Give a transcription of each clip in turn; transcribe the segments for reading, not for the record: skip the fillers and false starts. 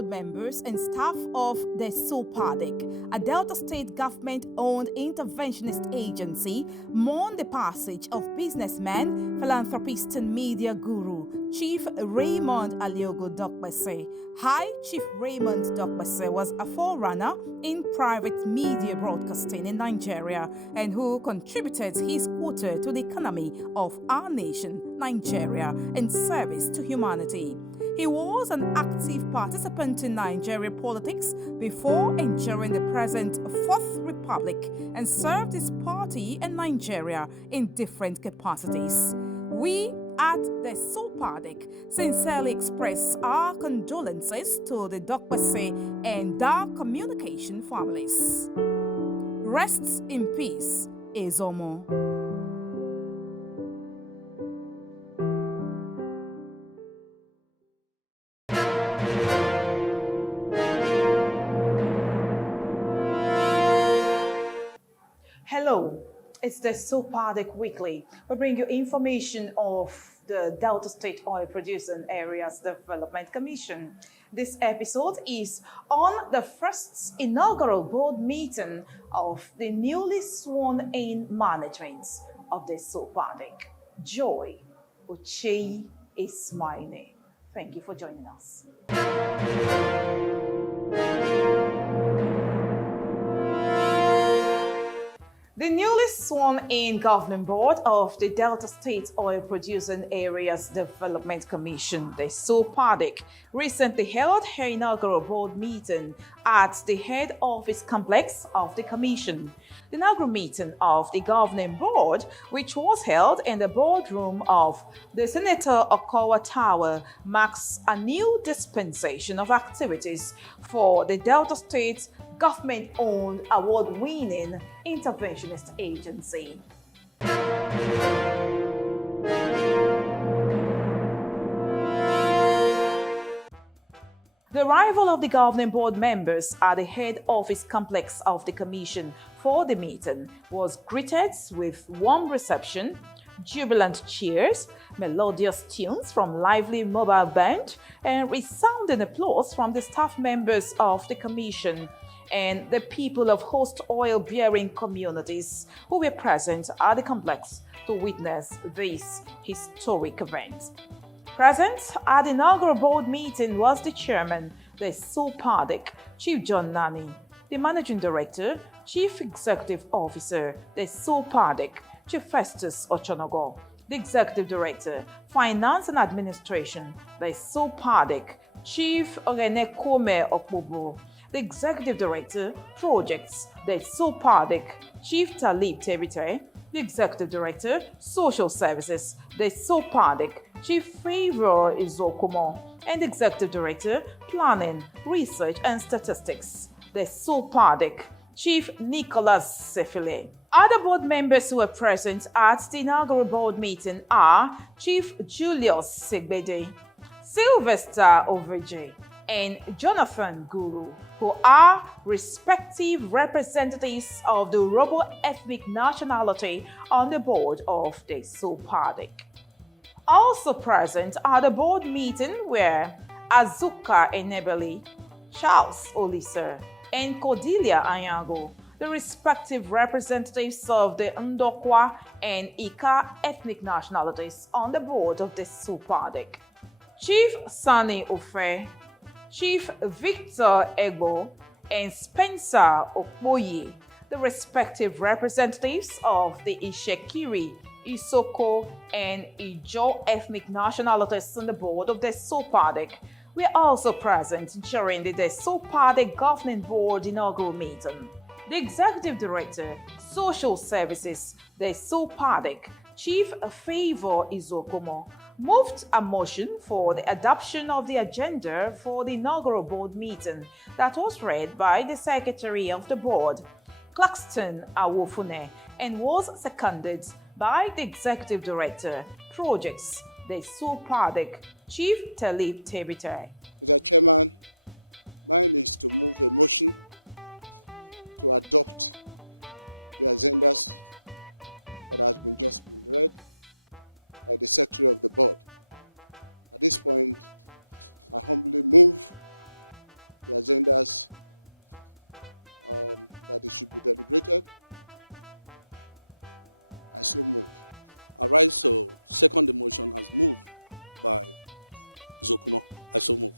board members and staff of Desopadec, a Delta State government-owned interventionist agency, mourn the passage of businessman, philanthropist and media guru, Chief Raymond Aliogo Dokbese. Hi, Chief Raymond Dokbese was a forerunner in private media broadcasting in Nigeria and who contributed his quota to the economy of our nation, Nigeria, in service to humanity. He was an active participant in Nigerian politics before enjoying the present Fourth Republic and served his party and Nigeria in different capacities. We at Desopadec sincerely express our condolences to the Dokbese and our communication families. Rest in peace, Ezomo. Hello, it's the Desopadec Weekly. We bring you information of the Delta State Oil Producing Areas Development Commission. This episode is on the first inaugural board meeting of the newly sworn-in management of the Desopadec. Joy Ochei is my name. Thank you for joining us. The newly sworn-in governing board of the Delta State Oil Producing Areas Development Commission, the Desopadec, recently held her inaugural board meeting at the head office complex of the commission. The inaugural meeting of the governing board, which was held in the boardroom of the Senator Okowa Tower, marks a new dispensation of activities for the Delta State government-owned, award-winning interventionist agency. The arrival of the governing board members at the head office complex of the commission for the meeting was greeted with warm reception, jubilant cheers, melodious tunes from lively mobile band, and resounding applause from the staff members of the commission and the people of host oil-bearing communities who were present at the complex to witness this historic event. Present at the inaugural board meeting was the chairman, the Desopadec, Chief John Nani, the managing director, Chief Executive Officer, the Desopadec, Chief Festus Ochonogo, the executive director, Finance and Administration, the Desopadec, Chief Orenekome Okpobo, the executive director, Projects, the Desopadec, Chief Talib Tebite, the executive director, Social Services, the Desopadec, Chief Favor Izokumo, and the executive director, Planning, Research and Statistics, the Desopadec, Chief Nicholas Sefile. Other board members who were present at the inaugural board meeting are Chief Julius Segbede, Sylvester Overje, and Jonathan Guru, who are respective representatives of the Robo ethnic nationality on the board of the Desopadec. Also present at the board meeting were Azuka Enebeli, Charles Olisa, and Cordelia Anyango, the respective representatives of the Ndokwa and Ika ethnic nationalities on the board of the Desopadec. Chief Sani Ofe, Chief Victor Egbo, and Spencer Okpoyi, the respective representatives of the Ishekiri, Isoko, and Ijo ethnic nationalities on the board of the Desopadec, were also present during the Desopadec Governing Board inaugural meeting. The Executive Director, Social Services, the Desopadec, Chief Favor Izokumo, moved a motion for the adoption of the agenda for the inaugural board meeting that was read by the Secretary of the Board, Claxton Awofune, and was seconded by the Executive Director, Projects, the Desopadec, Chief Talib Tebite. Mr. Chairman, mine is to move a motion to adopt the agendas that has just been read by the Secretary of the Board. At this point, I humbly move the agendas that it should be deliberated, I so move. All right, so second the motion as moved by Zokumo. I so move.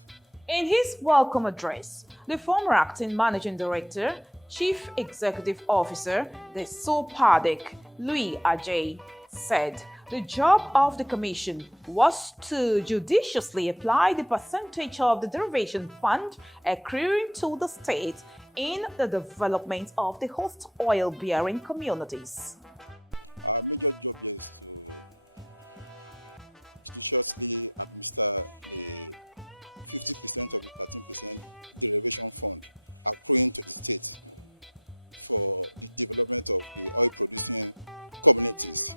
In his welcome address, the former acting managing director, Chief Executive Officer, Desopadec, Louis Ajay, said the job of the commission was to judiciously apply the percentage of the derivation fund accruing to the state in the development of the host oil-bearing communities. Our major job here is to judiciously administer the 50% of the 13% derivation fund accruing to the state for the development of the oil-producing communities.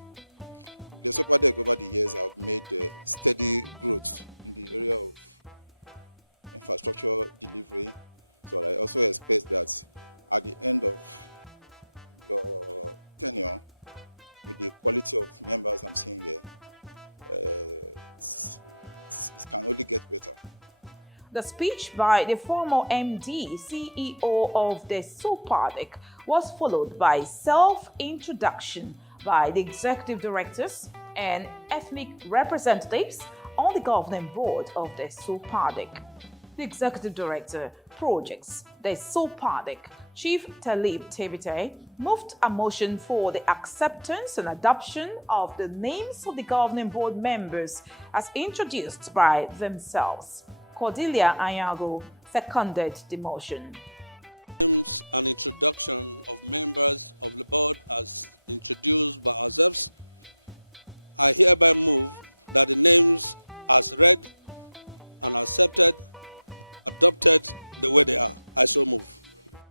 The Desopadec over the years have made steady growth in the area of infrastructure delivery. So I also expect that at the end of your tenure, with the quality of members I'm seeing here, it can only get better. The speech by the former MD, CEO of the Desopadec was followed by self-introduction by the executive directors and ethnic representatives on the governing board of the Desopadec. The executive director, projects, the Desopadec, Chief Talib Tebite, moved a motion for the acceptance and adoption of the names of the governing board members as introduced by themselves. Cordelia Inaugural seconded the motion. Names and introduction of members of the board as introduced by ourselves. I hereby move that the names as read and accepted, adopted the way they are. I so move.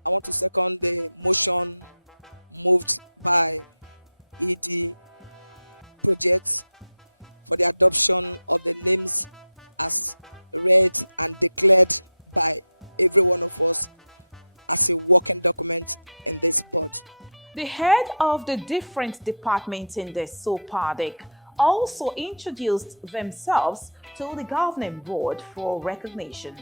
I want to second the motion moved by ED Projects for the adoption of the names as read and declared by every one of us as a working document in this board. The head of the different departments in the Desopadec also introduced themselves to the governing board for recognition.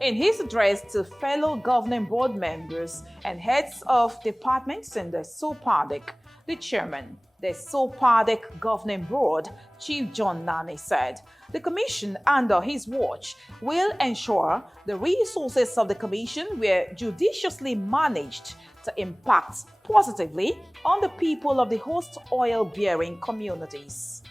In his address to fellow governing board members and heads of departments in the Desopadec, the chairman, the Desopadec Governing Board, Chief John Nani, said the commission under his watch will ensure the resources of the commission were judiciously managed to impact positively on the people of the host oil-bearing communities.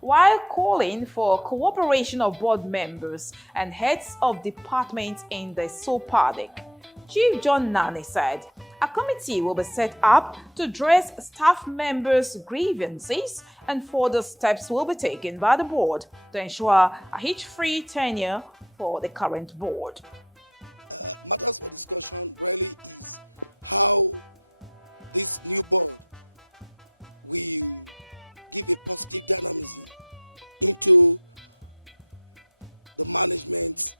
While calling for cooperation of board members and heads of departments in the Desopadec, Chief John Nani said a committee will be set up to address staff members' grievances and further steps will be taken by the board to ensure a hitch-free tenure for the current board. Matters for discussion really is how this new board will give a positive dynamism into the management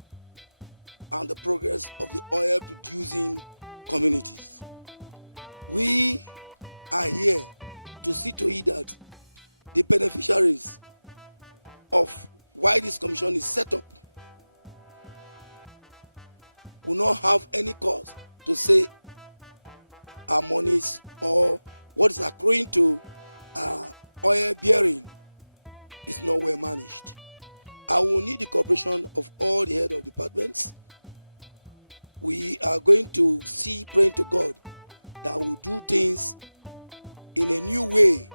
and the progress of the oil producing communities. We are here to see to it that the beneficiaries of why this commission is set up will not have any cause to say our monies or what is accruing to oil bearing is not well managed. I will need the cooperation of all the head of departments. We are going to praying to God that will do things in a new way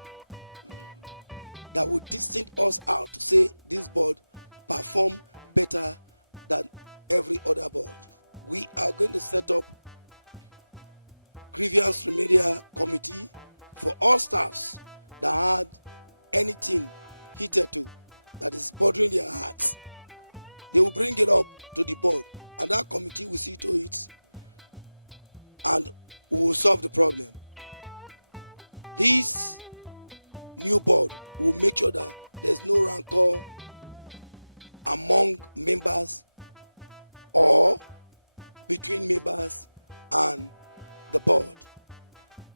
that will distinct us out to say this board perform better than every other board. We are going to set up grievance remedial committee for all staffs that had anything hitherto that is bothering their hearts. They will bring it up to the board and that committee will see to it and we will solve the problem. This new board will make sure that there's no rancor among members or between members and the board.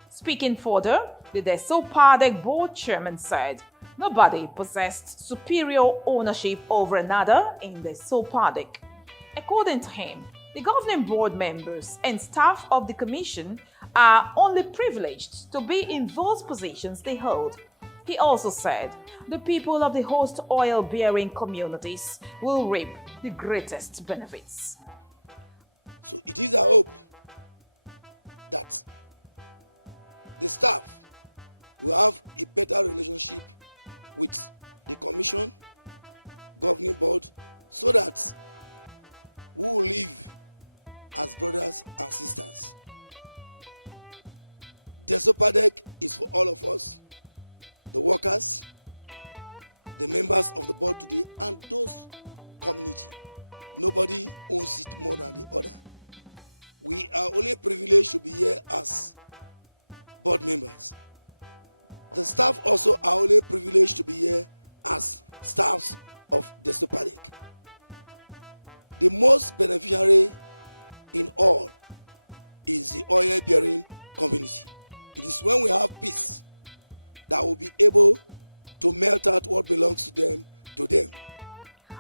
Speaking further, the Desopadec board chairman said nobody possessed superior ownership over another in the Desopadec. According to him, The governing board members and staff of the commission are only privileged to be in those positions they hold. He also said the people of the host oil-bearing communities will reap the greatest benefits. So it is our hope that the staff will have a better relationship with the commission, governing board, so that we will live as brothers and sisters. Desopadec is for all of us, the workers, the members of the board today, and those community. Nobody owns it more than the other. We are only privileged to be here as board members. The staff also are only privileged to be here as staffs of Desopadec. The most beneficiary in all is the oil-bearing community. It is when we have peace that we'll be able to melt out what belongs to them.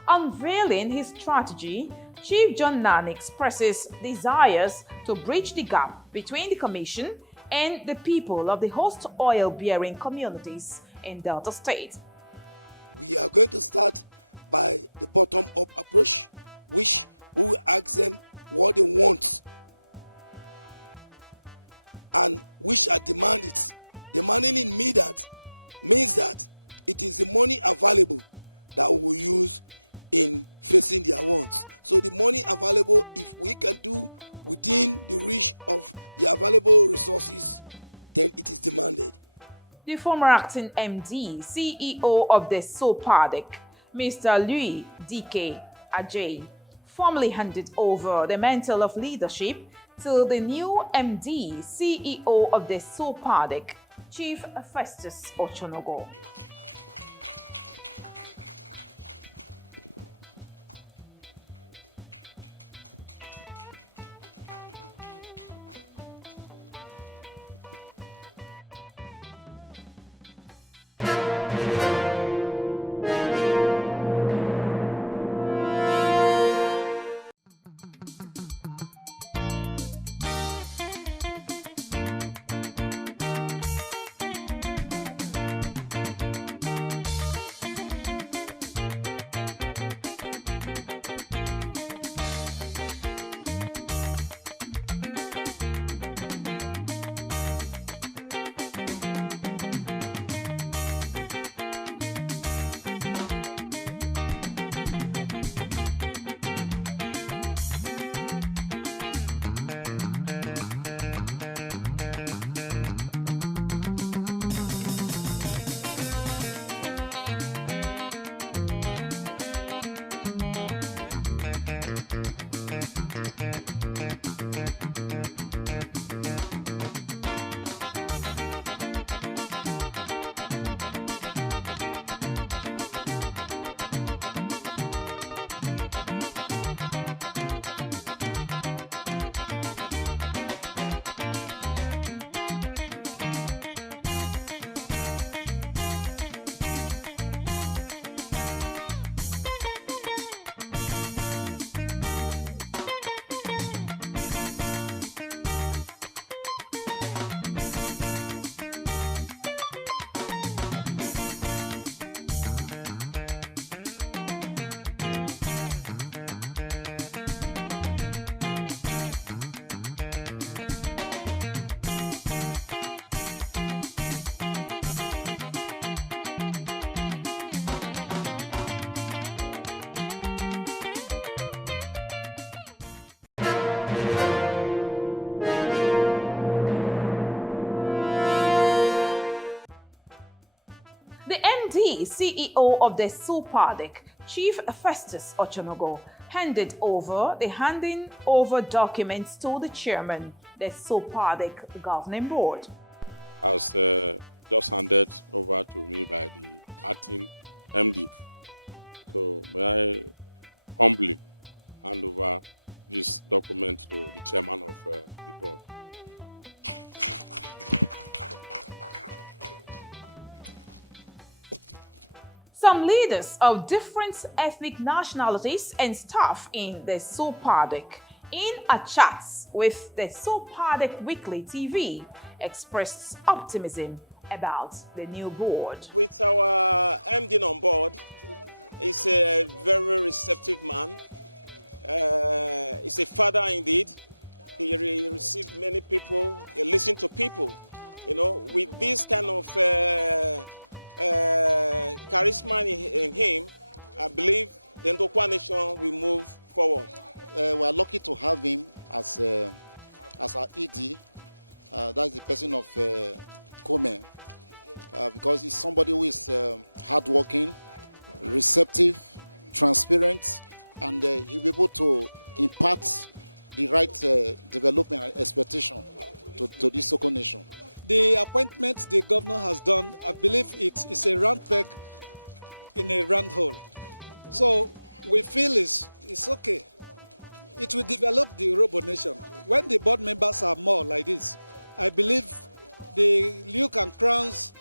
Unveiling his strategy, Chief John Nani expresses desires to bridge the gap between the Commission and the people of the host oil-bearing communities in Delta State. We are going to start by the bottom-up approach, which we will ask them what they want and which are demanded. Demanding in me that means that it is the money available that we will use in facing their wants. So the money available, if we can do within the reach of the available resources, then it is demanded. The former acting MD, CEO of Desopadec, Mr. Louis D.K. Ajay, formally handed over the mantle of leadership to the new MD, CEO of Desopadec, Chief Festus Ochonogo. The MD, CEO of Desopadec, Chief Festus Ochonogo, handed over the handing over documents to the chairman, the Desopadec Governing Board. As just handed over to me by the acting MD. So may I humbly hand over this document to the chairman of the board. Some leaders of different ethnic nationalities and staff in the Desopadec, in a chat with the Desopadec Weekly TV, expressed optimism about the new board. With our MD on board, he's a very receptive man. He's a father indeed. He received many people. He listened to people. You know, with this kind of charisma in him, I believe the Inaugural nation will move forward. We are lucky to have him as our ED. That's the person of Kome, because he's somebody who is hardworking, receptive, transparent, and he'll be able to impart the right development and expectation to this Soko nation. The appointment the governor has done, I believe it is a round peg in a round hole. So we feel it's okay. It will develop the Yoruba nation. When the board members are more like this, I believe the luke and crowns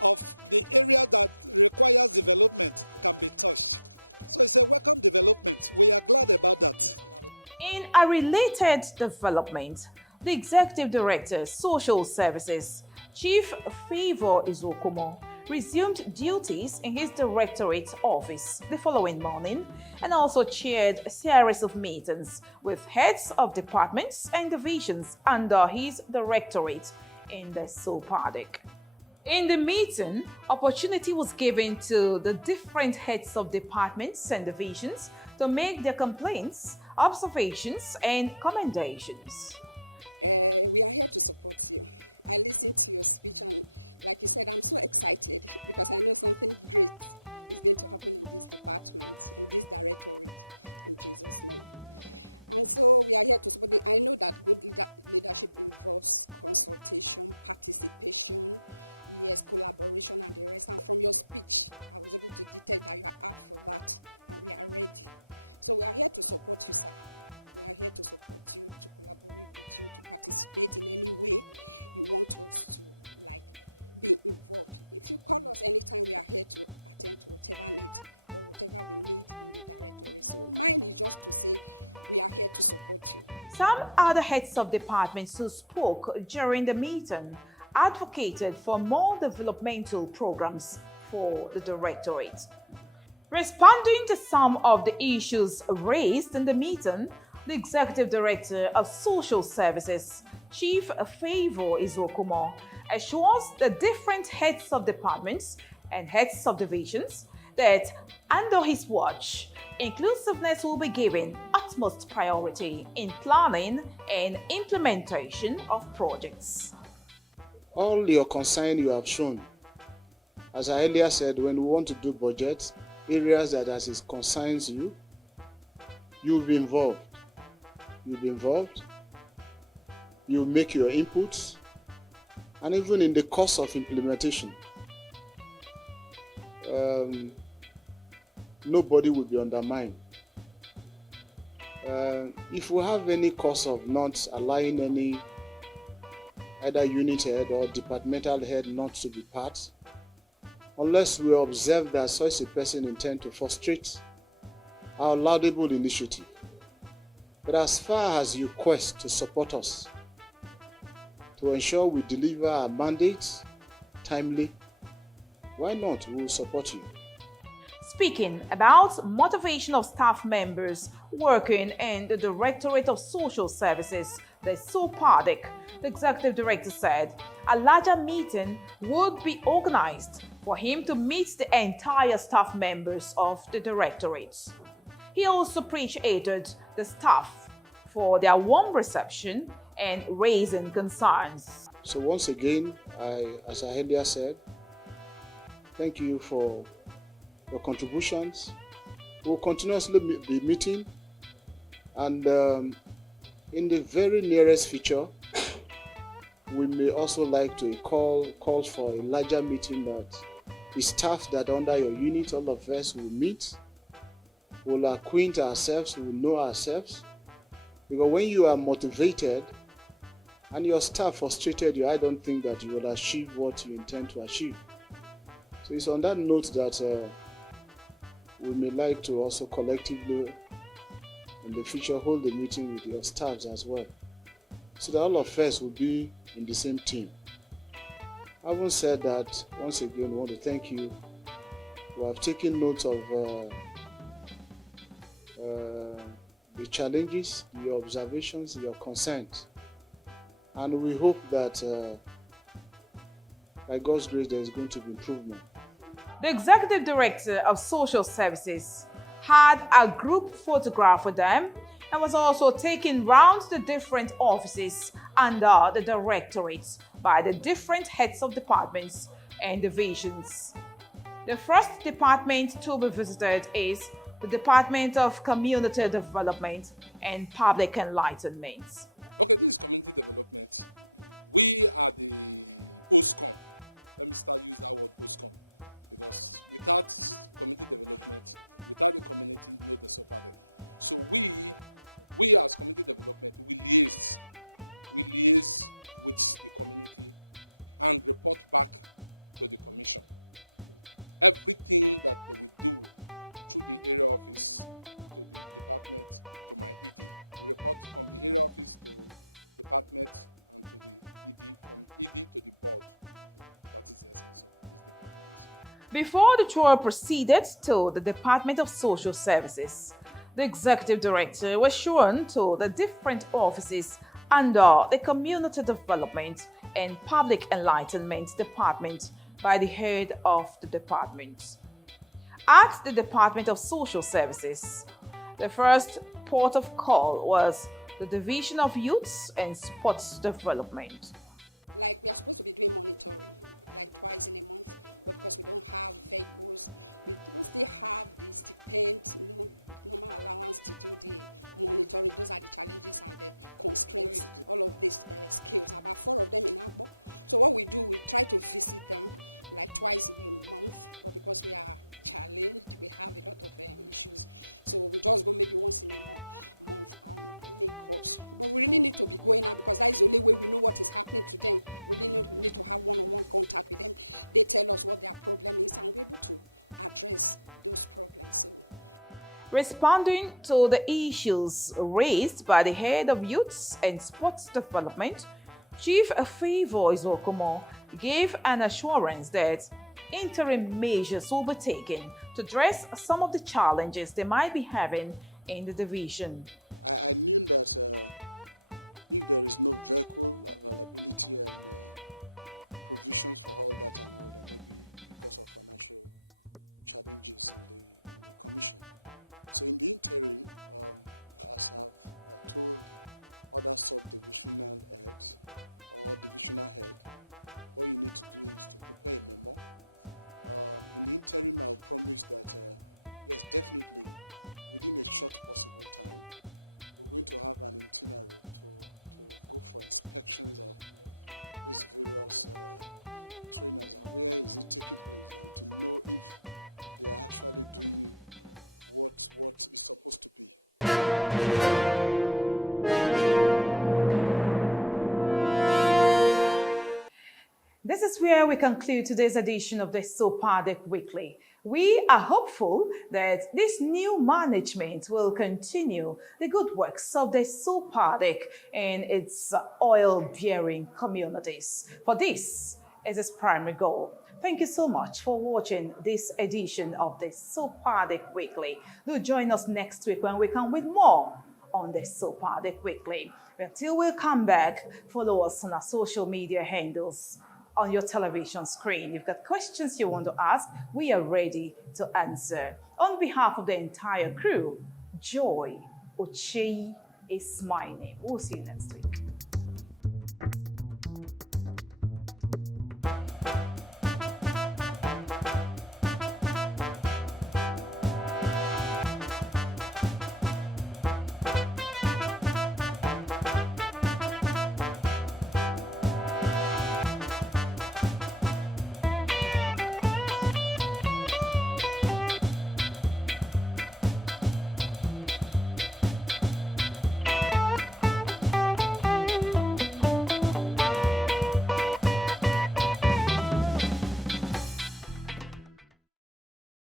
of the area that requires development can be touched. So it's a welcome development. We are glad about that. In a related development, the Executive Director, Social Services, Chief Favor Izokumo, resumed duties in his directorate office the following morning and also chaired a series of meetings with heads of departments and divisions under his directorate in the Desopadec. In the meeting, opportunity was given to the different heads of departments and divisions to make their complaints, observations, and commendations. We are here to support you. I listened to your speech and like you said, I'm so excited because I know something great is going to happen in this department, in this directorate, in Jesus' name. And so we are here to support you. I know that good leadership involves consultation, participation, yes, collaboration and the rest. And from your speech, I was able to detect that you are up for that and we are ready. So we are here to support you, sir. We are here to support you, to collaborate with you, to participate in any way you want us to be involved. If you call us anytime, we are here to attend to whatever need or whatever we need in the directory. So mine is just to say we are here to support you. Some other heads of departments who spoke during the meeting advocated for more developmental programs for the directorate. Responding to some of the issues raised in the meeting, the Executive Director of Social Services, Chief Favor Izokumo, assures the different heads of departments and heads of divisions that under his watch, inclusiveness will be given utmost priority in planning and implementation of projects. All your concern you have shown. As I earlier said, when we want to do budget, areas that as it concerns you, you'll be involved. You'll be involved. You make your inputs, and even in the course of implementation, nobody will be undermined. If we have any cause of not allowing any either unit head or departmental head not to be part, unless we observe that such a person intends to frustrate our laudable initiative. But as far as you quest to support us, to ensure we deliver our mandates timely, why not? We will support you. Speaking about motivation of staff members working in the Directorate of Social Services, the Desopadec, the Executive Director said a larger meeting would be organized for him to meet the entire staff members of the Directorate. He also appreciated the staff for their warm reception and raising concerns. So once again, as I earlier said, thank you for your contributions. We'll continuously be meeting, and in the very nearest future, we may also like to call for a larger meeting that the staff that are under your unit, all of us will meet. We'll acquaint ourselves, we'll know ourselves. Because when you are motivated and your staff frustrated you, I don't think that you will achieve what you intend to achieve. So it's on that note that we may like to also collectively in the future hold a meeting with your staffs as well, so that all of us will be in the same team. Having said that, once again, we want to thank you. We have taken note of the challenges, your observations, your concerns, and we hope that by God's grace there is going to be improvement. The Executive Director of Social Services had a group photograph with them and was also taken round the different offices under the directorates by the different heads of departments and divisions. The first department to be visited is the Department of Community Development and Public Enlightenment. Okay, this is community development. We are the postcom. Let me start use that word postcom, because without community development, without the community, no Desopadec. So we as community development, we liaise with the community and report back to the commission. Everything that they will do through the area office to the department to my ED. We report from the area office to department and to the ED, from ED to the board. That is the essence of this department. Before the tour proceeded to the Department of Social Services, the Executive Director was shown to the different offices under the Community Development and Public Enlightenment Department by the head of the department. At the Department of Social Services, the first port of call was the Division of Youths and Sports Development. Like, we are supposed to be doing monitoring, like twice in a month, but because we don't have vehicles, we don't still have the stipend, normal allowance to do the monitoring. Those are the challenges and the constraints. All of these skills, about 4 of them in Agbo. So what we do, we try to visit them like twice in a month, but because we are challenged, we have a lot of issues, so we just go maybe once in a month and make calls. But we really need to be going out, because that is the only way we know what is happening to them. We really need to have one-on-one contact with them. They tell us what their problem is, and we're able to address those problems. So, responding to the issues raised by the head of Youths and Sports Development, Chief Favor Izokomo gave an assurance that interim measures will be taken to address some of the challenges they might be having in the division. I knew that if there is no vehicle availability and provisions for all that and all that, maybe because of financial challenges in the commission. So in the interim, as I've told other sub-divisional heads or divisional head, what you need to do is to prepare a memo. In the interim, I'll promise that, yes, definitely, within a short possible time, we're going to have an itinerary to go for inspections of these various trainers and where is it taking place, and to know if they are actually doing what is supposed to be. This is where we conclude today's edition of the Desopadec Weekly. We are hopeful that this new management will continue the good works of the Desopadec and its oil-bearing communities. For this is its primary goal. Thank you so much for watching this edition of the Desopadec Weekly. Do join us next week when we come with more on the Desopadec Weekly. Until we come back, follow us on our social media handles on your television screen. You've got questions you want to ask, we are ready to answer. On behalf of the entire crew, Joy Ochei is my name. We'll see you next week.